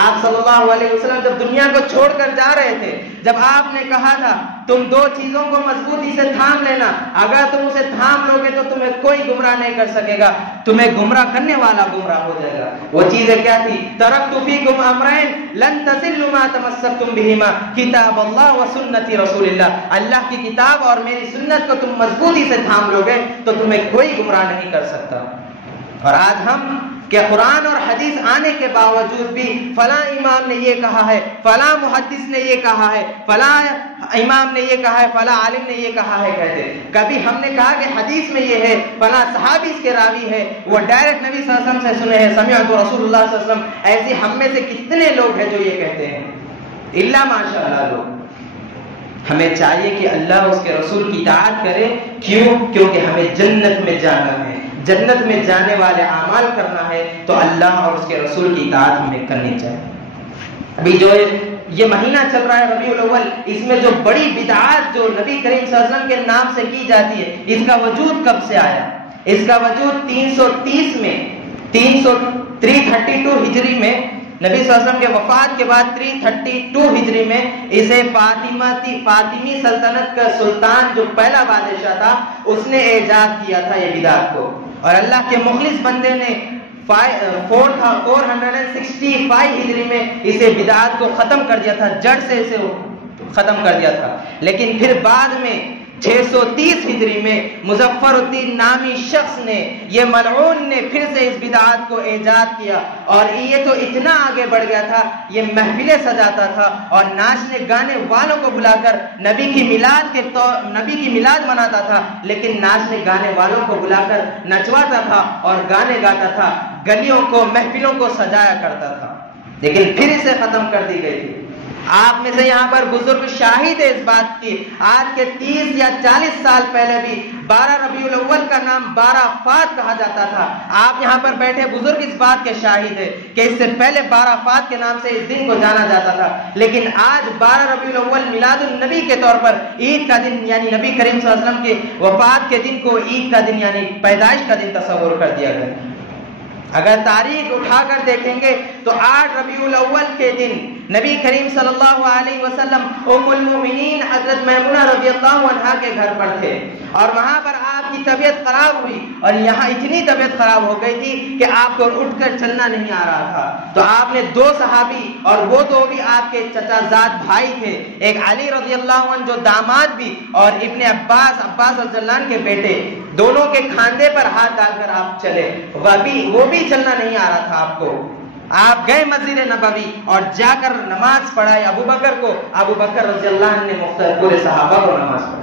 آپ صلی اللہ علیہ وسلم جب دنیا کو چھوڑ کر جا رہے تھے، جب آپ نے کہا تھا تم دو چیزوں کو مضبوطی سے تھام لینا، اگر تم اسے تھام لو گے تو تمہیں کوئی گمراہ نہیں کر سکے گا، تمہیں گمراہ کرنے والا گمراہ ہو جائے گا۔ وہ چیزیں کیا تھی؟ ترکت فیکم امرین لن تضلوا ما تمسکتم بہما کتاب اللہ و سنت رسول اللہ، اللہ کی کتاب اور میری سنت کو تم مضبوطی سے تھام لو گے تو تمہیں کوئی گمراہ نہیں کر سکتا۔ اور آج ہم کہ قرآن اور حدیث آنے کے باوجود بھی فلاں امام نے یہ کہا ہے، فلاں محدث نے یہ کہا ہے، فلاں امام نے یہ کہا ہے، فلاں عالم نے یہ کہا ہے کہتے۔ کبھی ہم نے کہا کہ حدیث میں یہ ہے، فلاں صحابی اس کے راوی ہے، وہ ڈائریکٹ نبی صلی اللہ علیہ وسلم سے سنے ہیں، سمعت رسول اللہ صلی اللہ علیہ وسلم۔ ایسے ہم میں سے کتنے لوگ ہیں جو یہ کہتے ہیں؟ الا ماشاء اللہ لوگ۔ ہمیں چاہیے کہ اللہ اس کے رسول کی اطاعت کرے، کیوں؟ کیونکہ ہمیں جنت میں جانا ہے، جنت میں جانے والے اعمال کرنا ہے تو اللہ اور اس کے رسول کی اطاعت ہمیں کرنی چاہیے۔ ابھی جو یہ مہینہ چل رہا ہے ربیع الاول، اس میں جو بڑی بدعات جو نبی کریم صلی اللہ علیہ وسلم کے نام سے کی جاتی ہے، اس کا وجود کب سے آیا؟ اس کا وجود 330 میں 332 ہجری میں، نبی صلی اللہ علیہ وسلم کے وفات کے بعد 332 ہجری میں اسے فاطمی سلطنت کا سلطان جو پہلا بادشاہ تھا اس نے ایجاد کیا تھا یہ بدعت کو، اور اللہ کے مخلص بندے نے 465 ہجری میں اسے بدعت کو ختم کر دیا تھا، جڑ سے اسے ختم کر دیا تھا۔ لیکن پھر بعد میں 630 ہجری میں مظفر الدین نامی شخص نے، یہ ملعون نے پھر سے اس بدعات کو ایجاد کیا، اور یہ تو اتنا آگے بڑھ گیا تھا، یہ محفلیں سجاتا تھا اور ناچنے گانے والوں کو بلا کر نبی کی میلاد مناتا تھا، لیکن ناچنے گانے والوں کو بلا کر نچواتا تھا اور گانے گاتا تھا، گلیوں کو محفلوں کو سجایا کرتا تھا، لیکن پھر اسے ختم کر دی گئی تھی۔ آپ میں سے یہاں پر بزرگ شاہد ہے اس بات کی، آج کے 30 یا 40 سال پہلے بھی 12 ربیع الاول کا نام 12 فات کہا جاتا تھا۔ آپ یہاں پر بیٹھے بزرگ اس بات کے شاہد ہے کہ اس سے پہلے 12 فات کے نام سے اس دن کو جانا جاتا تھا، لیکن آج 12 ربیع الاول میلاد النبی کے طور پر عید کا دن، یعنی نبی کریم صلی اللہ علیہ وسلم کے وفات کے دن کو عید کا دن یعنی پیدائش کا دن تصور کر دیا گیا۔ اگر تاریخ اٹھا کر دیکھیں گے تو 8 ربیع الاول کے دن نبی کریم صلی اللہ علیہ وسلم ام المومنین حضرت میمونہ رضی اللہ عنہا کے گھر پر تھے، اور وہاں پر آپ کی طبیعت خراب ہوئی، اور یہاں اتنی طبیعت خراب ہو گئی تھی کہ آپ کو اٹھ کر چلنا نہیں آ رہا تھا، تو آپ نے 2 صحابی، اور وہ تو بھی آپ کے چچا زاد بھائی تھے، ایک علی رضی اللہ عنہ جو داماد بھی، اور ابن عباس رضی اللہ عنہ کے بیٹے، دونوں کے کھاندے پر ہاتھ ڈال کر آپ چلے، وہ بھی چلنا نہیں آ رہا تھا آپ کو۔ آپ گئے مسجد نبوی اور جا کر نماز پڑھائی ابو بکر کو، ابو بکر رضی اللہ عنہ نے مختلف پورے صحابہ کو نماز پڑھائی،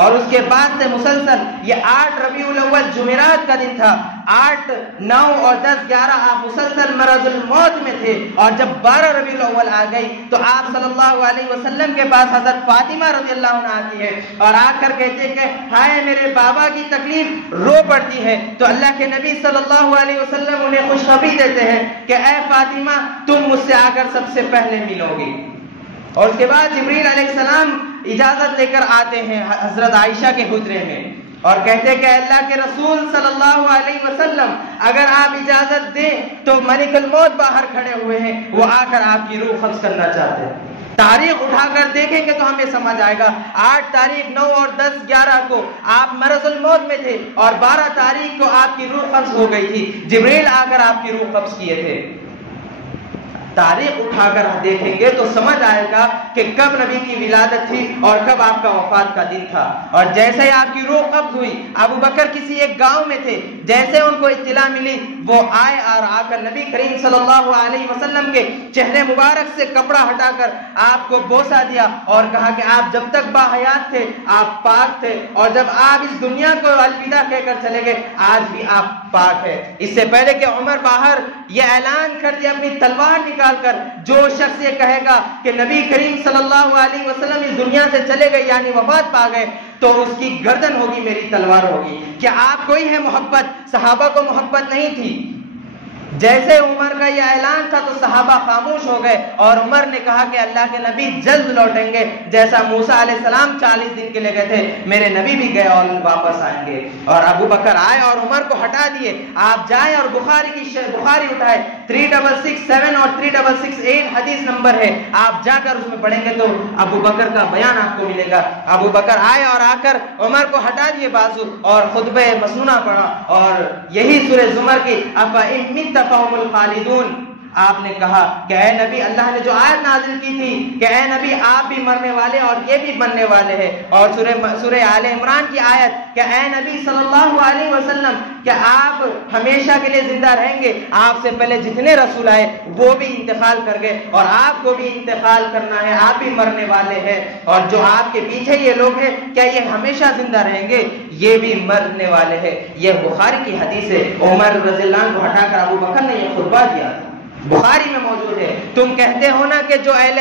اور اس کے بعد سے مسلسل یہ 8 ربیع الاول جمعرات کا دن تھا، 8، 9 اور 10، 11 آپ مسلسل مرض الموت میں تھے، اور جب 12 ربیع الاول آ گئی تو آپ صلی اللہ علیہ وسلم کے پاس حضرت فاطمہ رضی اللہ عنہ آتی ہے اور آ کر کہتے کہ ہائے میرے بابا کی تکلیف، رو پڑتی ہے، تو اللہ کے نبی صلی اللہ علیہ وسلم انہیں خوشخبری دیتے ہیں کہ اے فاطمہ تم مجھ سے آ کر سب سے پہلے ملو گی۔ اور اس کے بعد جبریل علیہ السلام اجازت لے کر آتے ہیں حضرت عائشہ کے حجرے میں اور کہتے ہیں کہ اللہ کے رسول صلی اللہ علیہ وسلم اگر آپ اجازت دیں تو ملک الموت باہر کھڑے ہوئے ہیں، وہ آ کر آپ کی روح قبض کرنا چاہتے ہیں۔ تاریخ اٹھا کر دیکھیں گے تو ہمیں سمجھ آئے گا، 8 تاریخ، 9 اور 10، 11 کو آپ مرض الموت میں تھے، اور 12 تاریخ کو آپ کی روح قبض ہو گئی تھی، جبریل آ کر آپ کی روح قبض کیے تھے۔ تاریخ اٹھا کر دیکھیں گے تو سمجھ آئے گا کہ کب نبی کی ولادت تھی اور کب آپ کا وفات کا دن تھا۔ اور جیسے ہی آپ کی روح قبض ہوئی، ابو بکر کسی ایک گاؤں میں تھے، جیسے ان کو اطلاع ملی وہ آئے اور آ کر نبی کریم صلی اللہ علیہ وسلم کے چہرے مبارک سے کپڑا ہٹا کر آپ کو بوسہ دیا اور کہا کہ آپ جب تک باحیات تھے آپ پاک تھے، اور جب آپ اس دنیا کو الوداع کہہ کر چلے گئے آج بھی آپ پاک ہے۔ اس سے پہلے کہ عمر باہر یہ اعلان کر دیا اپنی تلوار نکال کر، جو شخص یہ کہے گا کہ نبی کریم صلی اللہ علیہ وسلم اس دنیا سے چلے گئے یعنی وفات پا گئے، تو اس کی گردن ہوگی میری تلوار ہوگی۔ کیا آپ کو ہی ہے محبت؟ صحابہ کو محبت نہیں تھی؟ جیسے عمر کا یہ اعلان تھا تو صحابہ خاموش ہو گئے، اور عمر نے کہا کہ اللہ کے نبی جلد لوٹیں گے، جیسا موسیٰ علیہ السلام 40 دن کے لیے گئے تھے، میرے نبی بھی گئے اور واپس آئیں گے۔ اور ابو بکر آئے اور عمر کو ہٹا دیے، آپ جائیں اور بخاری اٹھائے، 3667 اور 3668 حدیث نمبر ہے. آپ جا کر اس میں پڑھیں گے تو ابو بکر کا بیان آپ کو ملے گا. ابو بکر آئے اور آ کر عمر کو ہٹا دیے بازو اور خطبہ مسنونہ پڑھا اور یہی سورہ زمر کی افَإِن مِتَّ فَهُمُ الْخَالِدُونَ آپ نے کہا کہ اے نبی، اللہ نے جو آیت نازل کی تھی کہ اے نبی آپ بھی مرنے والے اور یہ بھی بننے والے ہیں، اور سورہ آل عمران کی آیت کہ اے نبی صلی اللہ علیہ وسلم کہ آپ ہمیشہ کے لیے زندہ رہیں گے، آپ سے پہلے جتنے رسول آئے وہ بھی انتقال کر گئے اور آپ کو بھی انتقال کرنا ہے، آپ بھی مرنے والے ہیں، اور جو آپ کے پیچھے یہ لوگ ہیں کیا یہ ہمیشہ زندہ رہیں گے؟ یہ بھی مرنے والے ہیں. یہ بخاری کی حدیث ہے. عمر رضی اللہ عنہ کو ہٹا کر ابو بکر نے یہ خطبہ دیا تھا، بخاری میں موجود ہے. تم کہتے ہو نا کہ جو اہل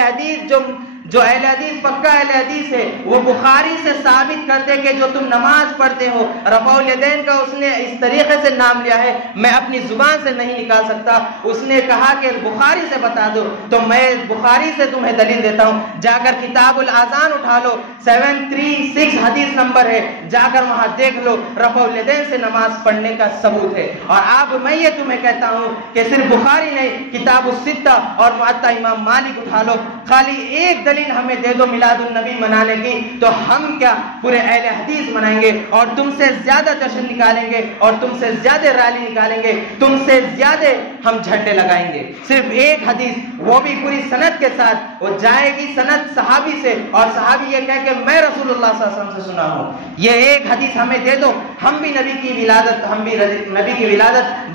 حدیث پکا اہل حدیث ہے، وہ بخاری سے ثابت کرتے کہ جو تم نماز پڑھتے ہو رفع الیدین کا اس نے اس طریقے سے نام لیا ہے، میں اپنی زبان سے نہیں نکال سکتا. اس نے کہا کہ بخاری سے بتا دو، تو میں بخاری سے تمہیں دلیل دیتا ہوں. جا کر کتاب الاذان اٹھا لو، 736 حدیث نمبر ہے، جا کر وہاں دیکھ لو، رفع الیدین سے نماز پڑھنے کا ثبوت ہے. اور اب میں یہ تمہیں کہتا ہوں کہ صرف بخاری نہیں، کتاب الستہ اور معطا امام مالک اٹھا لو. خالی ایک دلیل ہمیں دے دو میلاد النبی منانے کی، تو ہم کیا پورے اہل حدیث منائیں گے اور تم سے زیادہ جشن نکالیں گے اور تم سے زیادہ ریلی نکالیں گے، تم سے زیادہ ہم جھنڈے لگائیں گے. صرف ایک حدیث، وہ بھی پوری سند کے ساتھ، وہ جائے گی سند صحابی سے اور صحابی یہ کہہ کہ میں رسول اللہ صلی اللہ علیہ وسلم سے سنا ہوں. یہ ایک حدیث ہمیں دے دو، ہم بھی نبی کی ولادت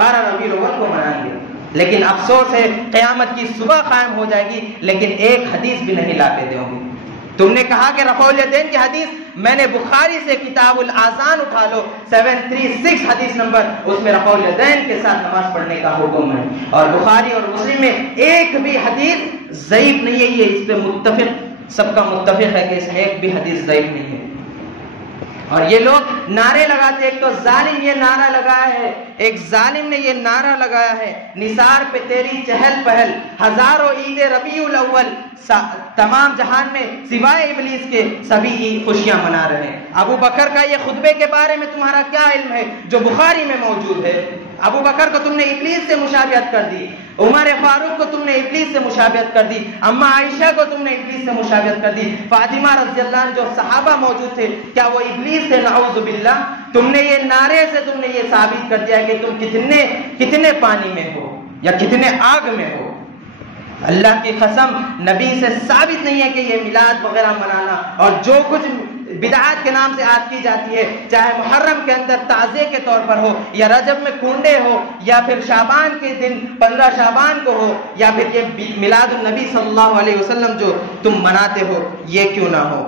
12 ربیع الاول کو منائیں گے. لیکن افسوس ہے قیامت کی صبح قائم ہو جائے گی لیکن ایک حدیث بھی نہیں لا کے دو گے. تم نے کہا کہ رفع الیدین کی حدیث، میں نے بخاری سے کتاب الاذان اٹھا لو، 736 حدیث نمبر، اس میں رفع الیدین کے ساتھ نماز پڑھنے کا حکم ہے. اور بخاری اور مسلم میں ایک بھی حدیث ضعیف نہیں ہے. یہ اس پہ متفق، سب کا متفق ہے کہ اس میں ایک بھی حدیث ضعیف نہیں ہے. اور یہ لوگ نعرے لگاتے، ایک تو ظالم یہ نعرہ لگایا ہے، ایک ظالم نے یہ نعرہ لگایا ہے، نثار پہ تیری چہل پہل، ہزاروں عید ربیع الاول، تمام جہان میں سوائے ابلیس کے سبھی عید خوشیاں منا رہے ہیں. ابو بکر کا یہ خطبے کے بارے میں تمہارا کیا علم ہے جو بخاری میں موجود ہے؟ ابو بکر کو تم نے ابلیس سے مشابہت کر دی، عمر فاروق کو تم نے ابلیس سے مشابہت کر دی، اما عائشہ کو تم نے ابلیس سے مشابہت کر دی، فاطمہ رضی اللہ عنہ جو صحابہ موجود تھے کیا وہ ابلیس سے؟ نعوذ باللہ. تم نے یہ نعرے سے تم نے یہ ثابت کر دیا کہ تم کتنے پانی میں ہو یا کتنے آگ میں ہو. اللہ کی قسم نبی سے ثابت نہیں ہے کہ یہ میلاد وغیرہ منانا اور جو کچھ بدعات کے نام سے آج کی جاتی ہے، چاہے محرم کے اندر تعزیے کے طور پر ہو یا رجب میں کنڈے ہو یا پھر شعبان کے دن 15 شعبان کو ہو یا پھر یہ میلاد النبی صلی اللہ علیہ وسلم جو تم مناتے ہو، یہ کیوں نہ ہو.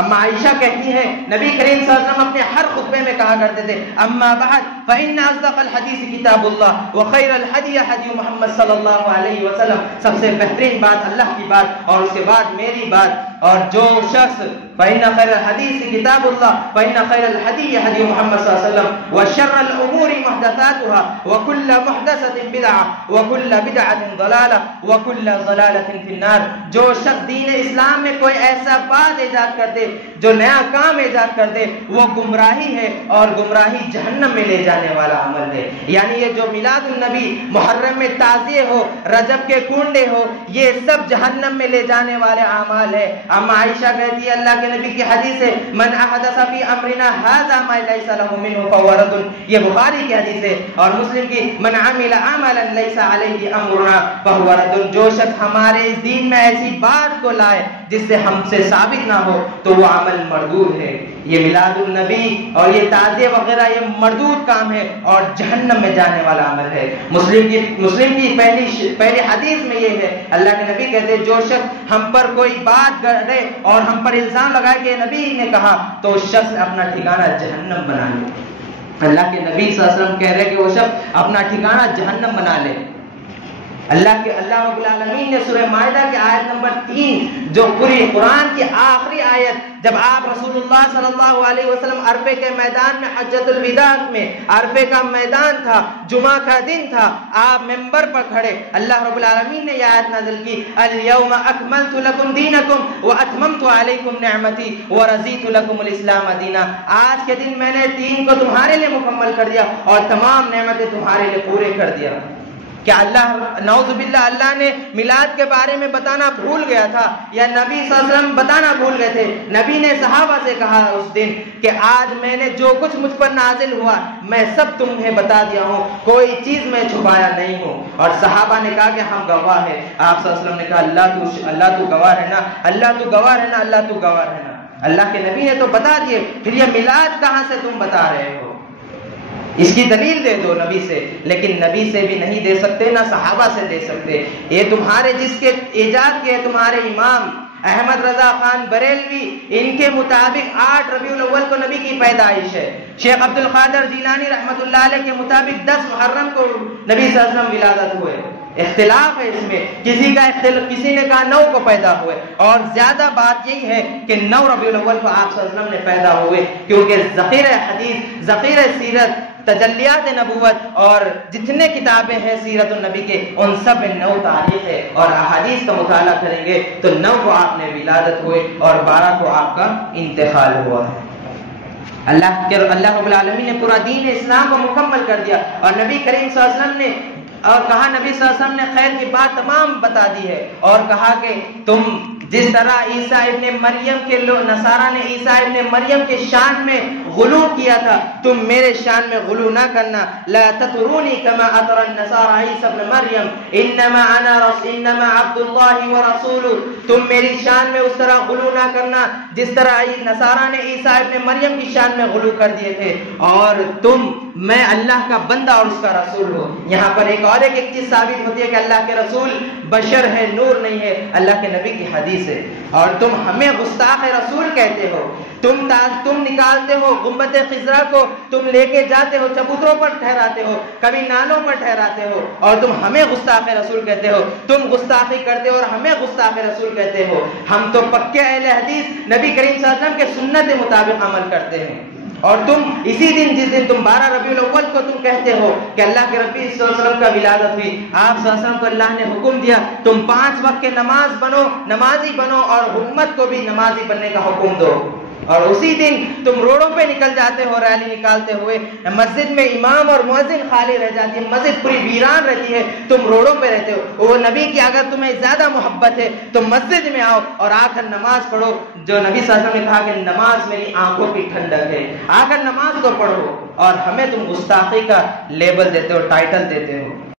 اما عائشہ کہتی ہیں نبی کریم صلی اللہ علیہ وسلم اپنے ہر خطبے میں کہا کرتے تھے اما بعد فإن أصدق الحديث كتاب الله وخير الهدي هدي محمد صلی اللہ علیہ وسلم. سب سے بہترین بات اللہ کی بات اور اس کے بعد میری بات. اور جو شخص فإن خير الحديث كتاب الله فإن خير الهدي هدي محمد صلی اللہ علیہ وسلم وشر الأمور محدثاتها وكل محدثة بدعة وكل بدعة ضلالة وكل ضلالة في النار. جو شخص دین اسلام میں کوئی ایسا بات ایجاد کر دے، جو نیا کام ایجاد کر دے، وہ گمراہی ہے اور گمراہی جہنم میں لے جانے والا عمل ہے. یعنی یہ جو میلاد النبی، محرم میں تعزیے ہو، رجب کے کنڈے ہو، یہ سب جہنم میں لے جانے والے اعمال ہے. اما عائشہ کہتی ہے اللہ کے نبی کی حدیث ہے من احدث فی امرنا هذا ما ليس له منه فهو رد. یہ بخاری کی حدیث ہے. اور مسلم کی من عمل عملا ليس عليه امرنا فهو رد. جو شخص ہمارے اس دین میں ایسی بات کو لائے جس سے ہم سے ثابت نہ ہو تو وہ عمل مردود ہے. یہ میلاد النبی اور یہ تعزیے وغیرہ یہ مردود کام ہے اور جہنم میں جانے والا عمل ہے. مسلم کی پہلی حدیث میں یہ ہے اللہ کے نبی کہتے ہیں جو شخص ہم پر کوئی بات کرے اور ہم پر الزام لگائے کہ نبی نے کہا تو اس شخص نے اپنا ٹھکانہ جہنم بنا لے. اللہ کے نبی صلی اللہ علیہ وسلم کہہ رہے کہ وہ شخص اپنا ٹھکانہ جہنم بنا لے. اللہ رب العالمین نے سورہ مائدہ کی آیت نمبر 3 جو پوری قرآن کی آخری آیت، جب آپ رسول اللہ صلی اللہ علیہ وسلم عرفے کے میدان میں حجۃ الوداع میں، عرفے کا میدان تھا، جمعہ کا دن تھا، آپ ممبر پر کھڑے، اللہ رب العالمین نے یہ آیت نازل کی الیوم اکملت لکم دینکم واتممت علیکم نعمتی ورضیت لکم الاسلام دینا. آج کے دن میں نے دین کو تمہارے لیے مکمل کر دیا اور تمام نعمتیں تمہارے لیے پورے کر دیا. کیا اللہ نعوذ باللہ اللہ نے میلاد کے بارے میں بتانا بھول گیا تھا یا نبی صلی اللہ علیہ وسلم بتانا بھول گئے تھے؟ نبی نے صحابہ سے کہا اس دن کہ آج میں نے جو کچھ مجھ پر نازل ہوا میں سب تمہیں بتا دیا ہوں، کوئی چیز میں چھپایا نہیں ہوں۔ اور صحابہ نے کہا کہ ہم گواہ ہیں۔ آپ صلی اللہ علیہ وسلم نے کہا اللہ تو گواہ ہے نا، اللہ تو گواہ ہے نا، اللہ تو گواہ ہے نا۔ اللہ کے نبی نے تو بتا دیے، پھر یہ میلاد کہاں سے تم بتا رہے ہو؟ اس کی دلیل دے دو نبی سے، لیکن نبی سے بھی نہیں دے سکتے، نہ صحابہ سے دے سکتے۔ یہ تمہارے جس کے ایجاد کے تمہارے امام احمد رضا خان بریلوی، ان کے مطابق 8 ربیع الاول کو نبی کی پیدائش ہے۔ شیخ عبد القادر جیلانی رحمۃ اللہ علیہ کے مطابق 10 محرم کو نبی صلی اللہ علیہ وسلم ولادت ہوئے۔ اختلاف ہے اس میں، کسی نے کہا 9 کو پیدا ہوئے، اور زیادہ بات یہی ہے کہ 9 ربیع الاول کو آپ صلی اللہ علیہ وسلم نے پیدا ہوئے، کیونکہ ذخیرہ حدیث، ذخیرہ سیرت، تجلیات نبوت اور جتنے کتابیں ہیں سیرت النبی کے، ان سب میں 9 تاریخ ہے، اور احادیث کا مطالعہ کریں گے تو 9 کو آپ نے ولادت ہوئے اور 12 کو آپ کا انتقال ہوا ہے۔ اللہ رب العالمین نے پورا دین اسلام کو مکمل کر دیا، اور نبی کریم صلی اللہ علیہ وسلم نے اور کہا، نبی صلی اللہ علیہ وسلم نے خیر کی بات تمام بتا دی ہے، اور کہا کہ تم جس طرح عیسیٰ ابن مریم کے نصارہ نے عیسیٰ ابن مریم کے شان میں غلو کیا تھا، تم میرے شان میں غلو نہ کرنا۔ لا تطرونی کما اطر النصارى عیسیٰ ابن مریم انما عبد اللہ ورسولہ، تم میری شان میں اس طرح غلو نہ کرنا جس طرح نصارہ نے عیسیٰ ابن مریم کی شان میں غلو کر دیے تھے، اور میں اللہ کا بندہ اور اس کا رسول ہوں۔ یہاں پر ایک چیز ثابت ہوتی ہے کہ اللہ کے رسول بشر ہے، نور نہیں ہے، اللہ کے نبی کی حدیث ہے، اور تم ہمیں گستاخ رسول کہتے ہو۔ تم نکالتے ہو گنبد خضرا کو، تم لے کے جاتے ہو چبوتروں پر ٹھہراتے ہو، کبھی نالوں پر ٹھہراتے ہو، اور تم ہمیں گستاخ رسول کہتے ہو۔ تم گستاخی کرتے ہو اور ہمیں گستاخ رسول کہتے ہو۔ ہم تو پکے اہل حدیث نبی کریم صلی اللہ علیہ وسلم کے سنت کے مطابق عمل کرتے ہیں، اور تم اسی دن جس دن تم 12 ربیع الاول کو تم کہتے ہو کہ اللہ کے ربی صلی اللہ علیہ وسلم کا ولادت ہوئی، آپ صلی اللہ علیہ وسلم کو اللہ نے حکم دیا تم 5 وقت کے نمازی بنو، اور امت کو بھی نمازی بننے کا حکم دو، اور اسی دن تم روڈوں پہ نکل جاتے ہو ریلی نکالتے ہوئے، مسجد میں امام اور مؤذن خالی رہ جاتی ہے، مسجد پوری ویران رہتی ہے، تم روڈوں پہ رہتے ہو۔ وہ نبی کی اگر تمہیں زیادہ محبت ہے تو مسجد میں آؤ اور آ کر نماز پڑھو، جو نبی صلی اللہ علیہ وسلم نے کہا کہ نماز میری آنکھوں کی ٹھنڈک ہے، آ کر نماز کو پڑھو، اور ہمیں تم گستاخی کا لیبل دیتے ہو، ٹائٹل دیتے ہو۔